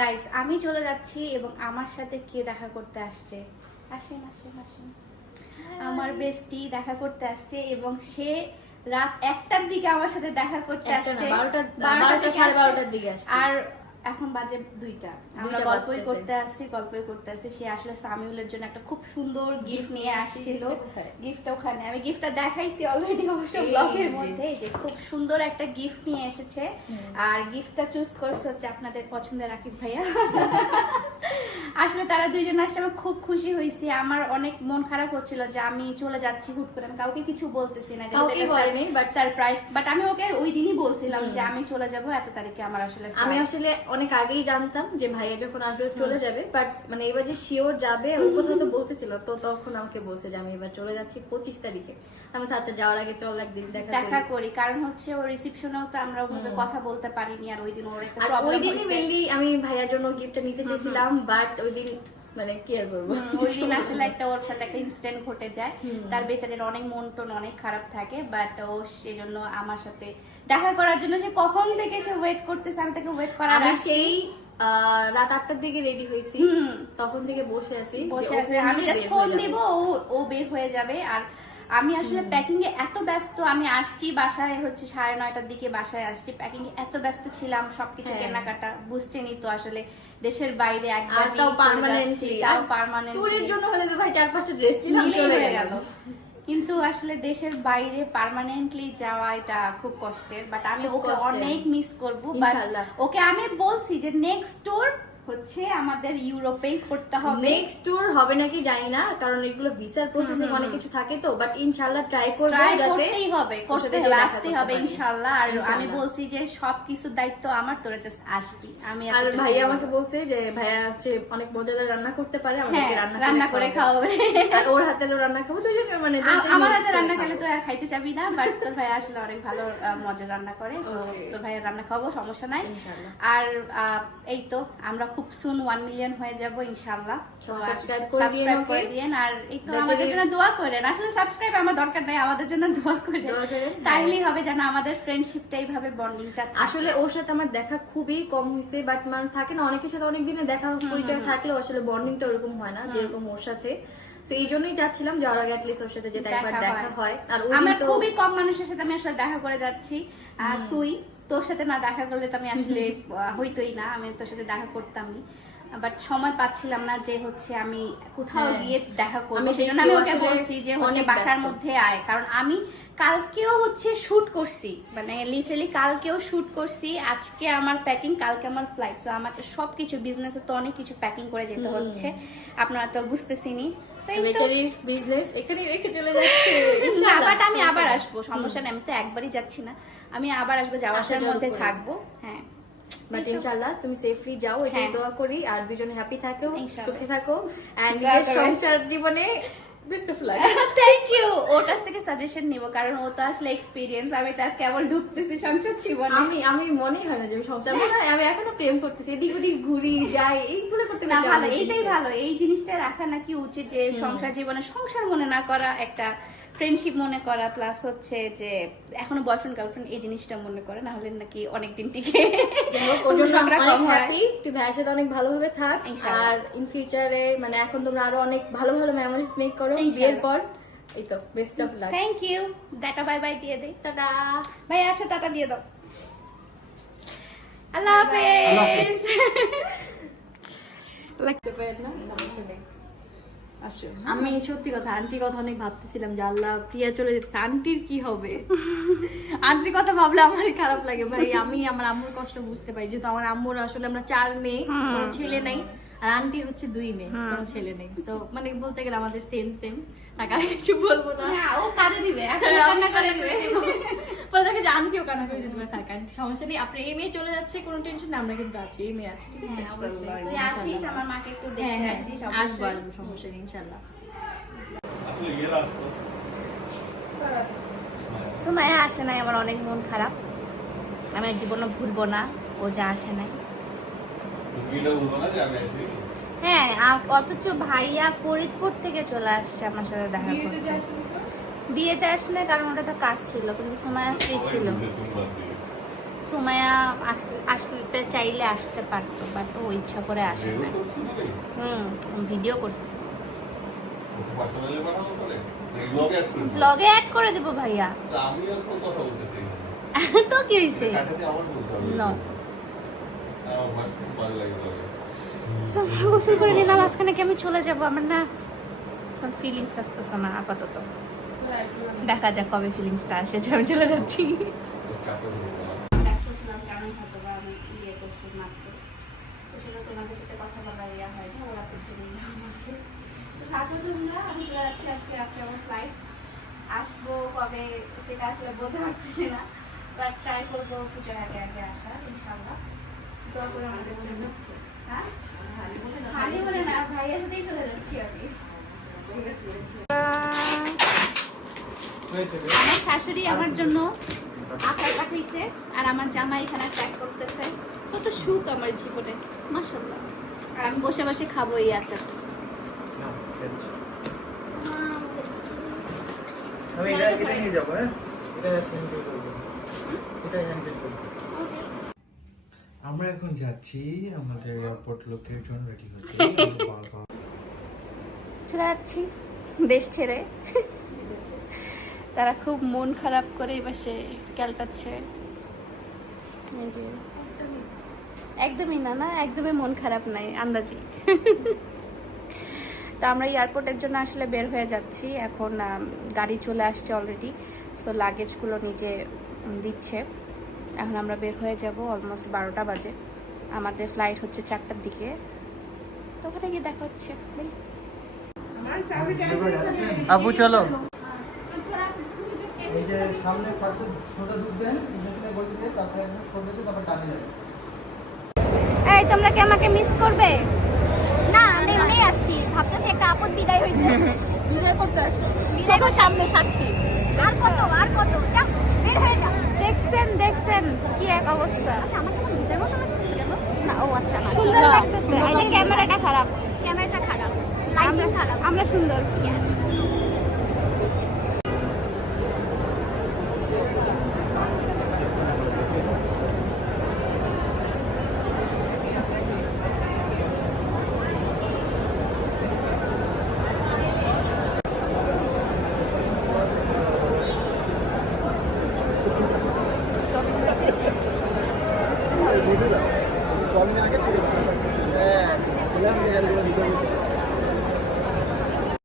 Guys আমি চলে যাচ্ছি এবং আমার সাথে কে দেখা করতে আসছে? আসেন আসেন আসেন, আমার বেস্টি দেখা করতে আসছে এবং সে রাত 1টার দিকে আমার সাথে দেখা করতে আসছে। 12টার দিকে আসছে। আর এখন বাজে 2টা। আমরা গল্পই করতে আসছি। সে আসলে সামিউলের জন্য একটা খুব সুন্দর গিফট নিয়ে আসছিল। গিফটটা ওখানে আমি গিফটটা দেখাইছি অলরেডি অবশ্য ব্লগের মধ্যে, যে খুব সুন্দর একটা গিফট নিয়ে এসেছে। আর গিফটটা চুজ করছে হচ্ছে আপনাদের পছন্দের রাকিব ভাইয়া। আসলে তারা দুইজন আসছে, আমি খুব খুশি হয়েছি। আমার অনেক মন খারাপ হচ্ছিল যে আমি চলে যাচ্ছি হুট করে, আমি কাউকে কিছু বলতেছি না, সারপ্রাইজ। বাট আমি ওকে ওই দিনই বলছিলাম যে আমি চলে যাব এত তারিখে। আমার আসলে আমি আসলে অনেক আগেই জানতাম যে ভাইয়া যখন আসবে চলে যাবে, বাট মানে এবার যে শিওর যাবে ও কোথাও তো বলতেছিল, তো তখন আমাকে বলছে যে আমি এবার চলে যাচ্ছি 25 তারিখে। আমি আচ্ছা যাওয়ার আগে চল একদিন দেখা করি, কারণ হচ্ছে ওর রিসেপশনেও তো আমরা ওভাবে কথা বলতে পারিনি। আর ওই দিন ওর একটা প্রবলেম হয়েছে। ওই দিনই মেইনলি আমি ভাইয়ার জন্য গিফটটা নিতে চেয়েছিলাম, বাট ওই দিন মানে কি আর বলবো, ওই দিন আসলে একটা ওর সাথে একটা ইনসিডেন্ট ঘটে যায়। তার বেচারের অনেক মন টন অনেক খারাপ থাকে, বাট ও সেজন্য আমার সাথে দেখা করার জন্য সে কখন থেকে সে ওয়েট করতেছে। আমি তাকে ওয়েট করার সেই রাত 8টার দিকে রেডি হয়েছি, তখন থেকে বসে আছি। আমি জাস্ট ফোন দিব, ও বের হয়ে যাবে। আর আমি আসলে প্যাকিং এ এত ব্যস্ত, আমি আসছি বাসায় হচ্ছে 9:30টার দিকে বাসায় আসছি, প্যাকিং এ এত ব্যস্ত ছিলাম, সবকিছু কেনাকাটা বুঝছেনি তো। আসলে দেশের বাইরে একবার ট্যুরের জন্য হলে তো ভাই 4-5টা ড্রেস কিনলাম, চলে গেল। কিন্তু আসলে দেশের বাইরে পার্মানেন্টলি যাওয়া এটা খুব কষ্টের। বাট আমি ওকে অনেক মিস করবো। বাট ওকে আমি বলছি যে নেক্সট ট্যুর হচ্ছে আমাদের ইউরোপেই করতে হবে। নেক্সট ট্যুর হবে নাকি জানি না, কারণ এগুলো ভিসার প্রসেসিং অনেক কিছু থাকে তো, বাট ইনশাআল্লাহ ট্রাই করব, যাতে আসতেই হবে ইনশাআল্লাহ। আর আমি বলছি যে সবকিছু দায়িত্ব আমার, তোরা জাস্ট আসবি। আমি আর ভাইয়া আমাকে বলছে যে ভাইয়া হচ্ছে অনেক মজাদার রান্না করতে পারে, আমাদেরকে রান্না করে খাওয়াবে। আর ওর হাতের রান্না খাবো দুইজনে, মানে আমার হাতে রান্না খেলে তো আর খাইতে চাবি না, বাট তোর ভাই আসলে অনেক ভালো মজার রান্না করে, তো তোর ভাইয়ের রান্না খাবো, সমস্যা নাই। আর এই তো আমরা খুব সুন 1 মিলিয়ন হয়ে যাব ইনশাআল্লাহ। সাবস্ক্রাইব করে দিয়েন। আর এই তো আমাদের জন্য দোয়া করেন। আসলে সাবস্ক্রাইব আমার দরকার নাই, আমাদের জন্য দোয়া করেন, তাইলেই হবে যেন আমাদের ফ্রেন্ডশিপটা এইভাবে বন্ডিংটা। আসলে ওর সাথে আমার দেখা খুবই কম হয়েছে, বাট মানে থাকে না অনেকের সাথে অনেক দিনে দেখা পরিচয় থাকলেও আসলে বন্ডিংটা ওরকম হয় না যেরকম ওর সাথে। তো এই জন্যই যাচ্ছিলাম যাওয়ার আগে অ্যাটলিস্ট ওর সাথে যেটা একবার দেখা হয়। আর আমার খুবই কম মানুষের সাথে আমি আসলে দেখা করে যাচ্ছি। আর তোর সাথে না দেখা করলে তো আমি আসলে হইতোই না, আমি তোর সাথে দেখা করতামই, বাট সময় পাচ্ছিলাম না যে হচ্ছে আমি কোথাও গিয়ে দেখা করবো। সেজন্য আমি ওকে বলছি যে হচ্ছে বাসার মধ্যে আয়, কারণ আমি কালকেও হচ্ছে শুট করছি, মানে লিটারালি কালকেও শুট করছি। আজকে আমার প্যাকিং, কালকে আমার ফ্লাইট, সো আমাকে সবকিছু বিজনেসে তো অনেক কিছু প্যাকিং করে যেতে হচ্ছে, আপনারা তো বুঝতেছিনি। বিজনেস এখানে রেখে চলে যাচ্ছে, বাট আমি আবার আসবো, সমস্যা নেই। আমি তো একবারই যাচ্ছি না, আমি আবার আসবো, যাওয়ার মধ্যে থাকবো। হ্যাঁ, বাট ইনশাআল্লাহ তুমি সেফলি যাও, এটাই দোয়া করি। আর দুজনে হ্যাপি থাকো, সুখে থাকো, এন্ড সংসার জীবনে best of luck. Thank you. ওর কাছ থেকে সাজেশন নিব, কারণ ও তো আসলে এক্সপেরিয়েন্স, আমি তার কেবল ঢুকতেছি সংসার জীবনে। আমি মনে হয় না যে আমি সংসার, মনে হয় আমি এখনো প্রেম করতেছি, এদিক ওদিক ঘুরি যাই, এইগুলো করতে না। ভালো, এইটাই ভালো, এই জিনিসটা রাখা নাকি উচিত, যে সংসার জীবনে সংসার মনে না করা, একটা ফ্রেন্ডশিপ মনে করা, প্লাস হচ্ছে যে এখনো বয়ফ্রেন্ড গার্লফ্রেন্ড এই জিনিসটা মনে করে, না হলে নাকি অনেকদিন টিকে। তুই ভাইয়ের সাথে অনেক ভালোভাবে থাক, আর ইন ফিউচারে মানে এখন তোমরা আরো অনেক ভালো ভালো মেমোরিজ মেক করো বিয়ের পর। এই তো best of luck. Thank you. Tata bye bye দিয়ে দেই। টাটা ভাই, আসো টাটা দিয়ে দাও। আল্লাহ হাফেজ। আমি সত্যি কথা আন্টির কথা অনেক ভাবতেছিলাম যে আল্লাহ প্রিয়া চলে যাচ্ছে, আন্টির কি হবে। আন্টির কথা ভাবলে আমার খারাপ লাগে ভাই। আমি আমার আম্মুর কষ্ট বুঝতে পারি, যেহেতু আমার আম্মুর আসলে আমরা 4 মেয়ে, কোনো ছেলে নাই, আর আন্টির হচ্ছে 2 মেয়ে, কোনো ছেলে নেই। তো মানে বলতে গেলে আমাদের সেম তাকে আর কিছু বলবো না। ও কাঁদে দিবে, কান্না করে দিবে, পরে দেখে যে আন্টিও কান্না করে দিবে। থাক আন্টি, সমস্যা নেই, আপনার এই মেয়ে চলে যাচ্ছে, কোনো টেনশন না, আমরা কিন্তু আছি, এই মেয়ে আছে, ঠিক আছে। তুই আসিস, আমার মাকে একটু দেখতে আসিস। আসবো, সমস্যা নেই ইনশাআল্লাহ। সুমাইয়া আসে নাই, আমার অনেক মন খারাপ, আমি জীবনে ভুলবো না ও যে আসে নাই। হ্যাঁ, অথচ ভাইয়া ফরিদপুর থেকে চলে আসছে আমার সাথে দেখা করতে। বিয়েতে আসলে, কারণ ওটা তো কাজ ছিল, কিন্তু সুমাইয়া ফ্রি ছিল। সুমাইয়া আসতে চাইলে আসতে পারতো, বাট ও ইচ্ছা করে আসে না। ভিডিও করছি, ব্লগে অ্যাড করে দেবো ভাইয়া। তো কি হয়েছে, গোসল করে নিলাম, আজকে নাকি আমি চলে যাবো। আমার না ফিলিংস আসতেছে না আপাতত, দেখা যাক কবে ফিলিংসটা আসে যে আমি চলে যাচ্ছি। ব্যস্ত ছিলাম, জানোই হয়তো বা আমি ইয়ে করছি মাত্র, তো সেটা তোমাদের সাথে কথা বলা ইয়া হয় না, ওরা তো ছিল আমাকে। তো থাকো তোমরা, আমি চলে যাচ্ছি। আজকে রাত্রে আমার ফ্লাইট, আসবো কবে সেটা আসলে বলতে পারতেছি না, বাট ট্রাই করবো পূজার আগে আগে আসার ইনশাআল্লাহ। দোয়া করে আমাদের জন্য। হ্যাঁ হানি বলে না, ভাইয়ের সাথেই চলে যাচ্ছি আমি। আমার শাশুড়ি আমার জন্য আচার পাঠাইছে, আর আমার জামাই এখানে প্যাক করতেছে। কত সুখ আমার জীবনে, মাশাআল্লাহ। আর আমি বসে বসে খাবো এই আচার। আমি এটা নিয়ে যাবো। হ্যাঁ, এটা হ্যান্ডেল করবো, এটা হ্যান্ডেল করবো। আমরা এখন যাচ্ছি আমাদের এয়ারপোর্ট লোকের জন্য রেডি হচ্ছে। চলে যাচ্ছি দেশ ছেড়ে। তারা খুব মন খারাপ করে এবার সে ক্যালটাচ্ছে। একদমই না, না একদমই মন খারাপ নাই, আন্দাজি। তো আমরা এয়ারপোর্টের জন্য আসলে বের হয়ে যাচ্ছি এখন। গাড়ি চলে আসছে অলরেডি, সো লাগেজগুলো নিচে দিচ্ছে। এখন আমরা বের হয়ে যাব, অলমোস্ট 12টা বাজে। আমাদের ফ্লাইট হচ্ছে 4টার দিকে, তো ওখানে গিয়ে দেখা হচ্ছে। আপু চলো, এই যে সামনে পাশে সোজা ঢুকবেন, ইন্টারনেশনাল গলিতে, তারপরে একদম সোজা যেতে, তারপর ডানে যাবেন। এই তোমরা কি আমাকে মিস করবে? না, আমরা এমনি আসছি, ভাবতেছি একটা আপদ বিদায় হইছে। বিদায় করতে আসছি, বিদায় করে সামনে সাক্ষী। আর কত যা, বের হয়ে যা। দেখছেন কি এক অবস্থা। আচ্ছা, আমার কেমন বিদায়ের মতো লাগতেছে কেন? না, ও আচ্ছা না, সুন্দর লাগতেছে। এই ক্যামেরাটা খারাপ, ক্যামেরাটা খারাপ, লাইটিং খারাপ। আমরা সুন্দর। Yes.